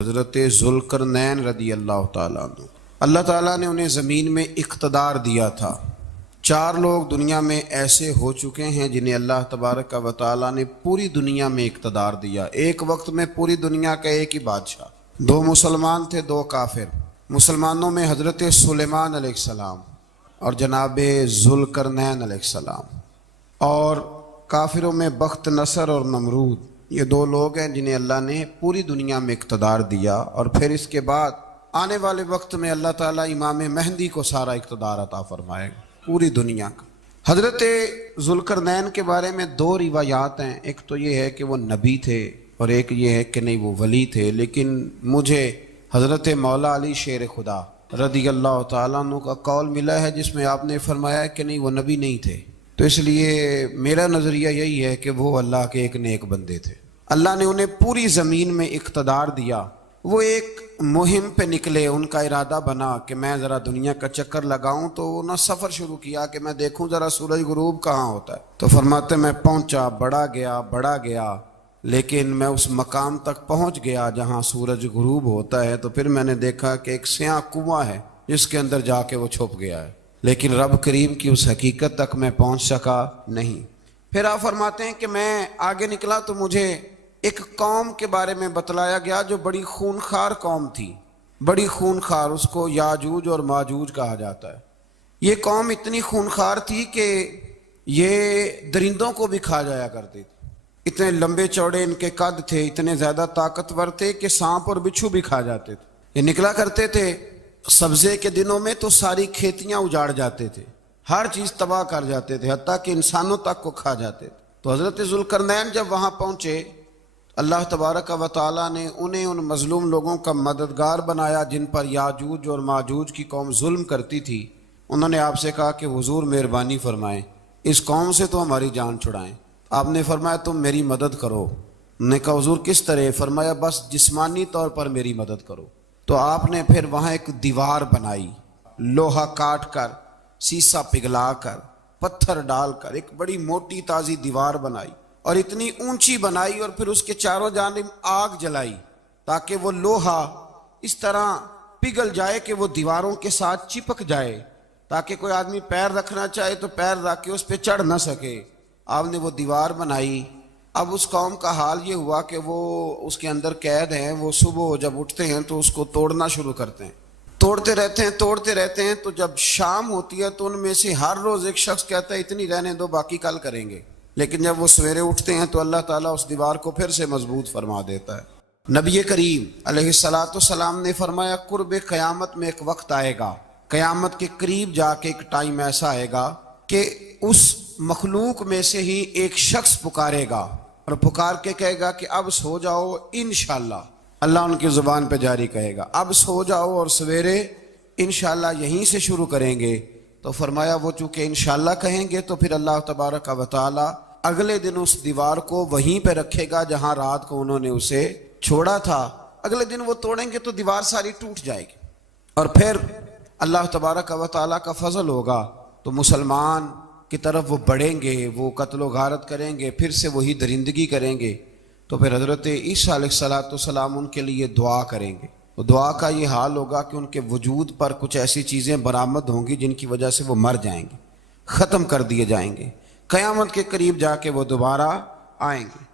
حضرت ذوالقرنین رضی اللہ تعالیٰ عنہ، اللہ تعالیٰ نے انہیں زمین میں اقتدار دیا تھا۔ 4 لوگ دنیا میں ایسے ہو چکے ہیں جنہیں اللہ تبارک و تعالیٰ نے پوری دنیا میں اقتدار دیا، ایک وقت میں پوری دنیا کا ایک ہی بادشاہ۔ 2 مسلمان تھے، 2 کافر۔ مسلمانوں میں حضرت سلیمان علیہ السلام اور جناب ذوالقرنین علیہ السلام، اور کافروں میں بخت نصر اور نمرود۔ یہ 2 لوگ ہیں جنہیں اللہ نے پوری دنیا میں اقتدار دیا، اور پھر اس کے بعد آنے والے وقت میں اللہ تعالیٰ امام مہدی کو سارا اقتدار عطا فرمائے گا پوری دنیا کا۔ حضرت ذوالقرنین کے بارے میں 2 روایات ہیں، ایک تو یہ ہے کہ وہ نبی تھے اور ایک یہ ہے کہ نہیں وہ ولی تھے، لیکن مجھے حضرت مولا علی شیر خدا رضی اللہ تعالیٰ عنہ کا قول ملا ہے جس میں آپ نے فرمایا کہ نہیں وہ نبی نہیں تھے، تو اس لیے میرا نظریہ یہی ہے کہ وہ اللہ کے ایک نیک بندے تھے۔ اللہ نے انہیں پوری زمین میں اقتدار دیا۔ وہ ایک مہم پہ نکلے، ان کا ارادہ بنا کہ میں ذرا دنیا کا چکر لگاؤں، تو انہوں نے سفر شروع کیا کہ میں دیکھوں ذرا سورج غروب کہاں ہوتا ہے۔ تو فرماتے میں پہنچا، بڑا گیا، لیکن میں اس مقام تک پہنچ گیا جہاں سورج غروب ہوتا ہے، تو پھر میں نے دیکھا کہ ایک سیاہ کنواں ہے جس کے اندر جا کے وہ چھپ گیا ہے، لیکن رب کریم کی اس حقیقت تک میں پہنچ سکا نہیں۔ پھر آپ فرماتے ہیں کہ میں آگے نکلا تو مجھے ایک قوم کے بارے میں بتلایا گیا جو بڑی خونخوار قوم تھی، بڑی خونخوار، اس کو یاجوج اور ماجوج کہا جاتا ہے۔ یہ قوم اتنی خونخوار تھی کہ یہ درندوں کو بھی کھا جایا کرتی تھی، اتنے لمبے چوڑے ان کے قد تھے، اتنے زیادہ طاقتور تھے کہ سانپ اور بچھو بھی کھا جاتے تھے۔ یہ نکلا کرتے تھے سبزے کے دنوں میں تو ساری کھیتیاں اجاڑ جاتے تھے، ہر چیز تباہ کر جاتے تھے، حتیٰ کہ انسانوں تک کو کھا جاتے تھے۔ تو حضرت ذوالقرنین جب وہاں پہنچے، اللہ تبارک و تعالیٰ نے انہیں ان مظلوم لوگوں کا مددگار بنایا جن پر یاجوج اور ماجوج کی قوم ظلم کرتی تھی۔ انہوں نے آپ سے کہا کہ حضور مہربانی فرمائیں، اس قوم سے تو ہماری جان چھڑائیں۔ آپ نے فرمایا تم میری مدد کرو۔ انہوں نے کہا حضور کس طرح؟ فرمایا بس جسمانی طور پر میری مدد کرو۔ تو آپ نے پھر وہاں ایک دیوار بنائی، لوہا کاٹ کر، سیسا پگھلا کر، پتھر ڈال کر ایک بڑی موٹی تازی دیوار بنائی، اور اتنی اونچی بنائی، اور پھر اس کے چاروں جانب آگ جلائی تاکہ وہ لوہا اس طرح پگھل جائے کہ وہ دیواروں کے ساتھ چپک جائے، تاکہ کوئی آدمی پیر رکھنا چاہے تو پیر رکھ کے اس پہ چڑھ نہ سکے۔ آپ نے وہ دیوار بنائی۔ اب اس قوم کا حال یہ ہوا کہ وہ اس کے اندر قید ہیں، وہ صبح جب اٹھتے ہیں تو اس کو توڑنا شروع کرتے ہیں، توڑتے رہتے ہیں، تو جب شام ہوتی ہے تو ان میں سے ہر روز ایک شخص کہتا ہے اتنی رہنے دو، باقی کل کریں گے، لیکن جب وہ سویرے اٹھتے ہیں تو اللہ تعالیٰ اس دیوار کو پھر سے مضبوط فرما دیتا ہے۔ نبی کریم علیہ السلام نے فرمایا قرب قیامت میں ایک وقت آئے گا، قیامت کے قریب جا کے ایک ٹائم ایسا آئے گا کہ اس مخلوق میں سے ہی ایک شخص پکارے گا اور پکار کے کہے گا کہ اب سو جاؤ انشاءاللہ۔ اللہ ان کی زبان پہ جاری کہے گا اب سو جاؤ اور سویرے انشاءاللہ یہیں سے شروع کریں گے۔ تو فرمایا وہ چونکہ انشاءاللہ کہیں گے تو پھر اللہ تبارک و تعالی اگلے دن اس دیوار کو وہیں پہ رکھے گا جہاں رات کو انہوں نے اسے چھوڑا تھا۔ اگلے دن وہ توڑیں گے تو دیوار ساری ٹوٹ جائے گی، اور پھر اللہ تبارک و تعالیٰ کا فضل ہوگا تو مسلمان کی طرف وہ بڑھیں گے، وہ قتل و غارت کریں گے، پھر سے وہی درندگی کریں گے۔ تو پھر حضرت عیسیٰ علیہ السلام ان کے لیے دعا کریں گے۔ تو دعا کا یہ حال ہوگا کہ ان کے وجود پر کچھ ایسی چیزیں برآمد ہوں گی جن کی وجہ سے وہ مر جائیں گے، ختم کر دیے جائیں گے، قیامت کے قریب جا کے وہ دوبارہ آئیں گے۔